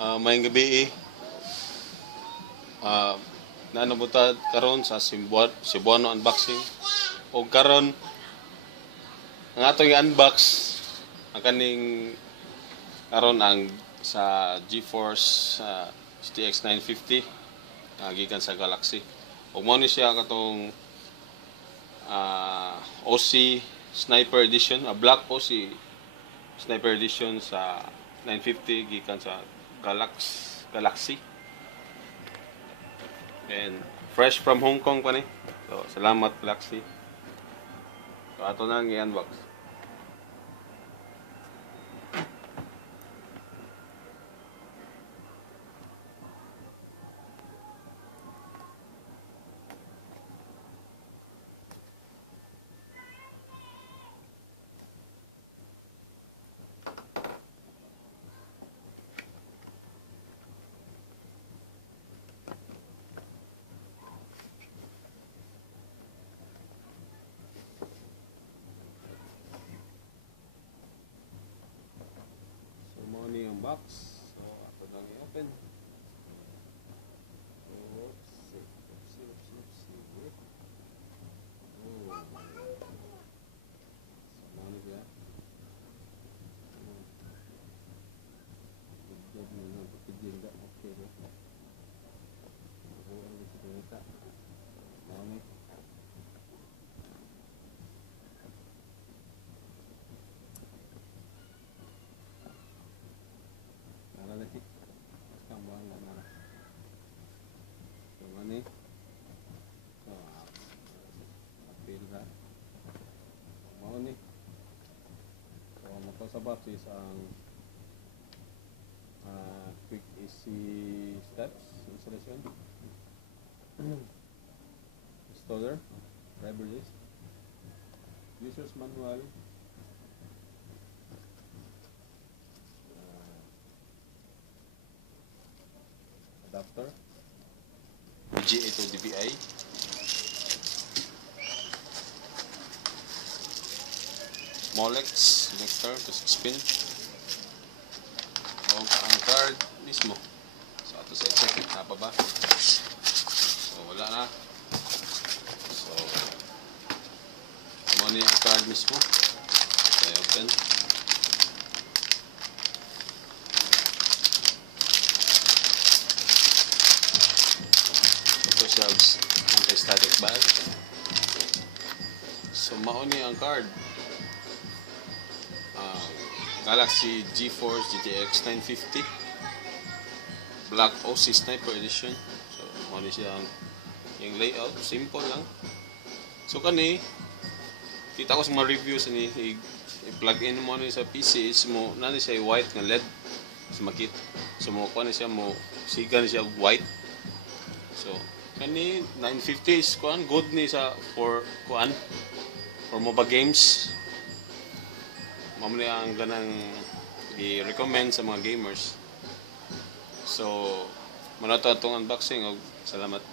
Mayong gabi nanabutad karon sa Cebuano unboxing. O karon ang atong i-unbox ang kaning karon ang sa GeForce GTX 950 gikan sa Galaxy. Ug mao ni siya katong OC Sniper Edition, Black OC Sniper Edition sa 950 gikan sa Galaxy. And fresh from Hong Kong pa ni. So salamat Galaxy. So ato na ang i-unbox. Money ang box. So, ato lang i-open. Oopsie. Oh. So, money siya. Good mo na. Pagpigil ka. Okay. Ako ang gusto ka. Money. Ang buwan na na. So, money. So, appeal na. Money. So, mato sa box is ang quick easy steps installation. Installer. Driver list. User's manual. Adapter, GA to DPI, Molex connector to 6-pin, o ang card mismo. So ato sa check na pa ba? So wala na. So mo ni ang card mismo. Okay, open. Anti-static bag. So mauni ang card. Galaxy GeForce GTX 950 Black OC Sniper Edition. So mauni siya yung layout, simple lang. So kani kita ko sa mga reviews ni i-plug in mo ni sa PC is mo nani siya white nga LED sa makit. So mo kuan siya mo siga ni siya white. So kani 950 is kuan good ni sa for kuan for mobile games. Mamali ang ganang i-recommend sa mga gamers. So manato atong unboxing og salamat.